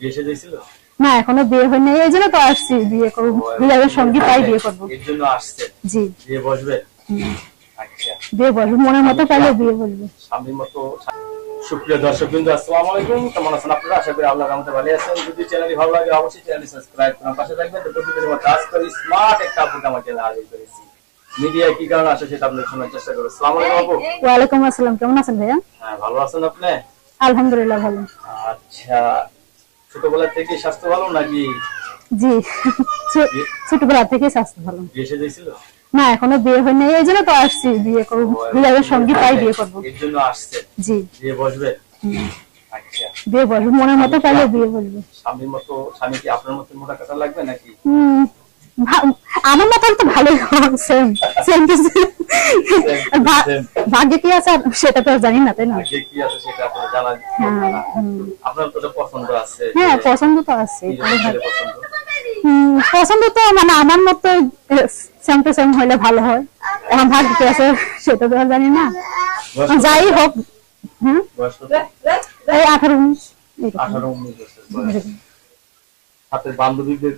বিয়ে শাদী হয়েছিল? না এখনো বিয়ে হয়নি, এই জন্য তো আসছি বিয়ে করব, বিয়ের সঙ্গী পাই বিয়ে করব। এর জন্য আসছে? জি। বিয়ে বসবে? আচ্ছা, বিয়ে বলবো, মনের মতো পাইলে বিয়ে বলবো। স্বামীর মতো। সুপ্রিয় দর্শকবৃন্দ, আসসালামু আলাইকুম। কেমন আছেন আপনারা? আশা করি আল্লাহর রহমতে ভালো আছেন। যদি চ্যানেলটি ভালো লাগে অবশ্যই চ্যানেলটি সাবস্ক্রাইব করুন, পাশে থাকবেন। তো প্রতিদিনের মতো আজ করি স্মার্ট একটা আপুকে আমার চ্যানেলে হাজির করেছি। মিডিয়ায় কি কারণে আসে সেটা আপনাদের শোনার চেষ্টা করব। আসসালামু আলাইকুম আপু। ওয়া আলাইকুম আসসালাম, কেমন আছেন ভাইয়া? হ্যাঁ, ভালো আছেন আপনি? আলহামদুলিল্লাহ ভালো। আচ্ছা, ছোটবেলা থেকে স্বাস্থ্য ভালো নাকি? জি, ছোটবেলা থেকে স্বাস্থ্য ভালো। বিয়ে শাদী হয়েছিল? না এখনো বিয়ে হয়নি, এই জন্য তো আসছি বিয়ে করব, বিয়ের সঙ্গী পাই বিয়ে করব। এর জন্য আসছে? জি। বিয়ে বসবে? আচ্ছা, বিয়ে বলবো, মনের মতো পাইলে বিয়ে বলবো। স্বামীর মতো, স্বামী কি আপনার মতো মোটা কাটা লাগবে নাকি? আমার মতো তো ভালোই, সেম সেম ভাগ্যে কি আছে সেটা তো জানি না, তাই না? ভাগ্যে কি আছে সেটা আপনার জানা। আপনার তো পছন্দ আছে? হ্যাঁ পছন্দ তো আছে। পছন্দ পছন্দ তো মানে আমার মতো সেম টু সেম হইলে ভালো হয়। এখন ভাগ্যে কি আছে সেটা তো জানি না, যাই হোক। এই 18-19। 18-19 বছর। আপনার বান্ধবীদের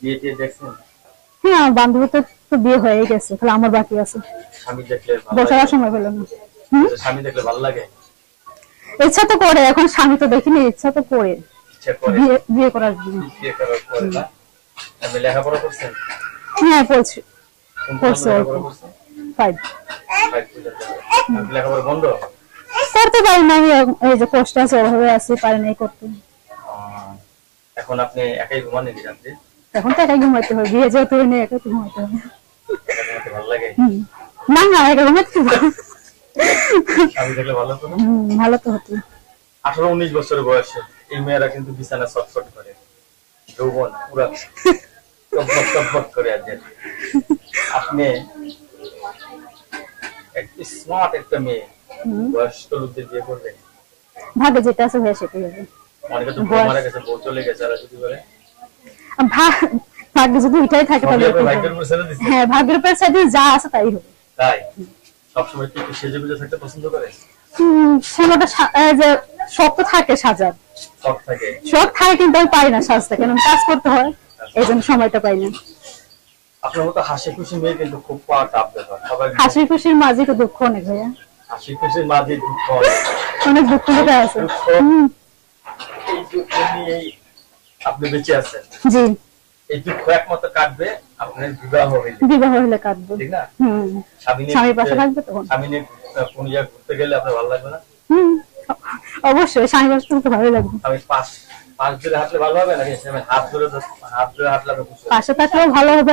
বিয়ে দিয়ে দেখছেন? হ্যাঁ বান্ধবী তো বিয়ে হয়ে গেছে, তাহলে আমার বাকি আছে। স্বামী দেখলে বছর সময় পেল না। স্বামী দেখলে ভালো লাগে? ইচ্ছা তো করে, এখন স্বামী তো দেখিনি, ইচ্ছা তো করে ইচ্ছা করে বিয়ে করার জন্য। বিয়ে করার পরে না? আপনি লেখাপড়া করছেন? হ্যাঁ পড়ছি। লেখাপড়া করছেন? 5 লেখাপড়া বন্ধ? করতে পারি না, এই যে কষ্ট আছে ওভাবে আছে, পারি না করতে। এখন আপনি একাই ঘুমান নাকি রাত্রে? এখন তো একাই ঘুমাইতে হয়, বিয়ে যেহেতু হয়নি একাই তো ঘুমাইতে হবে। ভালো লাগে? না না একা ঘুমাইতে আমি দেখলে ভালো হতো না? ভালো তো হতো। 18-19 বছরের বয়সে এই মেয়েরা কিন্তু বিছানা ছটফট করে, যৌবন পুরা টকবক টকবক করে আছে। আপনি একটু স্মার্ট একটা মেয়ে, বয়স্ক লোকদের বিয়ে করবেন? ভাবে যেটা আছে ভাই সেটাই হবে। অনেকে তো বউ মারা গেছে, বউ চলে গেছে, আর যদি বলে ভাগ্য যদি ওইটাই থাকে তাহলে হ্যাঁ ভাগ্যের উপর সাইডে যা আছে তাই হবে। তাই সবসময় কি সেজে গুজে থাকতে পছন্দ করে? সেটা যে শখ থাকে, সাজার শখ থাকে, কিন্তু আমি পাই না সাজতে, কেন কাজ করতে হয়, এই জন্য সময়টা পাই না। আপনার মতো হাসি খুশি মেয়ে কিন্তু খুব পাওয়া টাফ ব্যাপার। হাসি খুশির মাঝে তো দুঃখ অনেক ভাইয়া। হাসি খুশির মাঝে দুঃখ অনেক, দুঃখ আছে। এই দুঃখ নিয়েই আপনি বেঁচে আছেন? জি। এই দুঃখ একমাত্র কাটবে আপনার বিবাহ হইলে কাটবে, ঠিক না? স্বামীর পাশে থাকবে তখন। স্বামী নিয়ে কোন জায়গায় ঘুরতে গেলে আপনার ভালো লাগবে না? অবশ্যই স্বামীর পাশে তো ভালো লাগবে। আমি পাশ ধরে হাঁটলে ভালো হবে নাকি হাত ধরে হাঁটলে? পাশে থাকলেও ভালো হবে।